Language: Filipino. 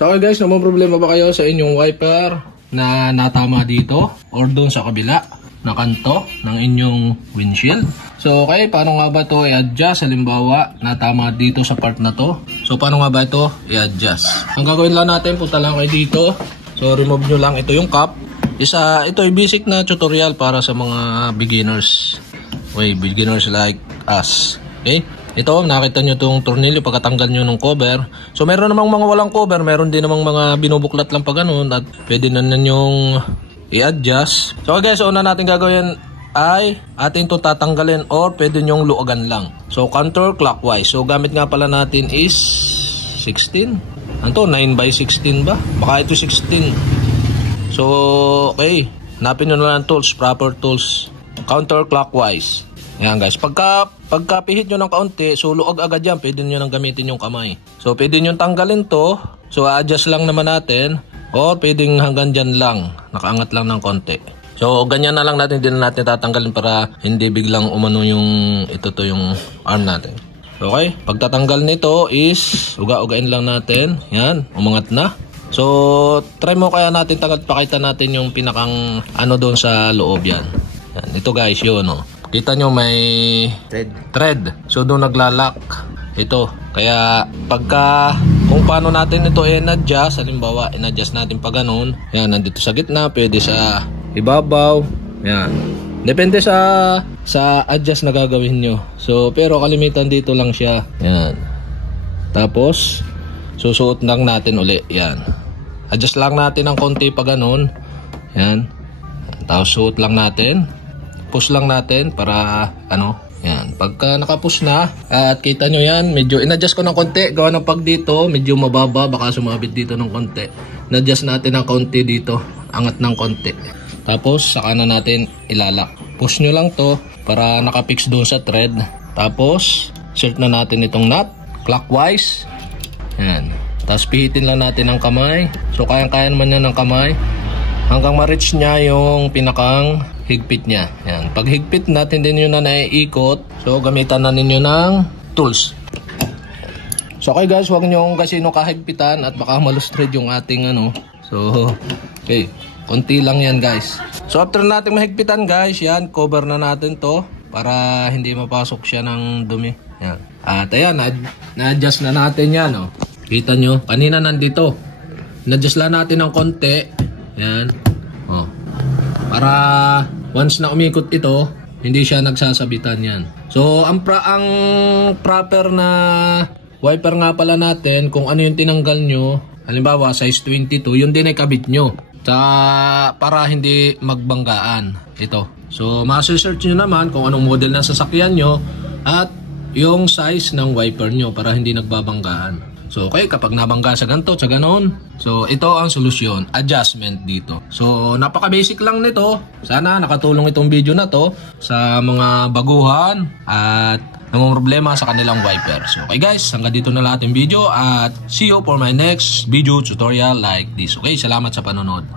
So okay guys, naman problema ba kayo sa inyong wiper na natama dito or doon sa kabila na kanto ng inyong windshield? So okay, paano nga ba ito i-adjust? Halimbawa, natama dito sa part na to. So paano nga ba ito i-adjust? Ang gagawin lang natin, punta lang kayo dito. So remove nyo lang ito yung cap. Ito ay basic na tutorial para sa mga beginners. Okay, beginners like us. Okay? Ito, nakita nyo itong tornilyo pagkatanggal nyo ng cover. So meron namang mga walang cover, meron din namang mga binubuklat lang pa ganun at pwede na nyong i-adjust. So guys, una natin gagawin ay atin ito tatanggalin or pwede nyong luagan lang. So counterclockwise. So gamit nga pala natin is 16. Ano to? 9x16 ba? Baka ito 16. So okay, hanapin nyo na lang tools, proper tools. Counterclockwise. Ayan guys, pagka pihit nyo ng kaunti, so luog agad yan, pwede nyo nang gamitin yung kamay. So pwede nyo tanggalin to, so adjust lang naman natin, or pwedeng hanggang dyan lang, nakaangat lang ng konti. So ganyan na lang natin, din natin tatanggalin para hindi biglang umano yung yung arm natin. Okay, pagtatanggal nito is, uga-ugain lang natin, yan, umangat na. So try mo kaya natin pakita natin yung pinakang doon sa loob yan. Yan, ito guys, yun Kita nyo may thread. So doon naglalak. Ito. Kaya kung paano natin ito in-adjust, halimbawa in-adjust natin pa ganun. Yan, nandito sa gitna, pwede sa ibabaw. Yan. Depende sa adjust na gagawin nyo. So pero kalimitan dito lang siya. Yan. Tapos susuot lang natin uli. Yan. Adjust lang natin ng konti pa ganun. Yan. Tapos suot lang natin. Push lang natin para yan. Pagka nakapush na at kita nyo yan, medyo in-adjust ko ng konti. Gawa ng pag dito, medyo mababa, baka sumabit dito ng konti. In-adjust natin ng konti dito, angat ng konti. Tapos saka na natin ilalak. Push nyo lang to para nakapix doon sa thread. Tapos insert na natin itong nut clockwise. Yan. Tapos pihitin lang natin ang kamay. So kayang-kaya naman yan ng kamay hanggang ma-reach niya yung pinakang higpit niya. Yan. Pag higpit natin din yun na naiikot, so gamitan na ninyo ng tools. So okay guys, huwag nyo kasi kahigpitan at baka malustred yung ating So okay, konti lang yan guys. So after natin mahigpitan guys, yan, cover na natin to para hindi mapasok siya ng dumi. Yan. At ayan, na-adjust na natin yan. Kita nyo, kanina nandito. Na-adjust lang natin ng konti. Yan. Para once na umikot ito, hindi siya nagsasabitan yan. So, ang proper na wiper nga pala natin, kung ano yung tinanggal nyo, halimbawa size 22, yun din ay kabit nyo. Para hindi magbanggaan. Ito. So, ma-search nyo naman kung anong model ng sasakyan nyo at yung size ng wiper nyo para hindi nagbabanggaan. So, okay, kapag nabangga sa ganito, sa ganon, so ito ang solusyon, adjustment dito. So, napaka-basic lang nito. Sana nakatulong itong video na to sa mga baguhan at namang problema sa kanilang wiper. So, okay guys, hanggang dito na lang ating video at see you for my next video tutorial like this. Okay, salamat sa panonood.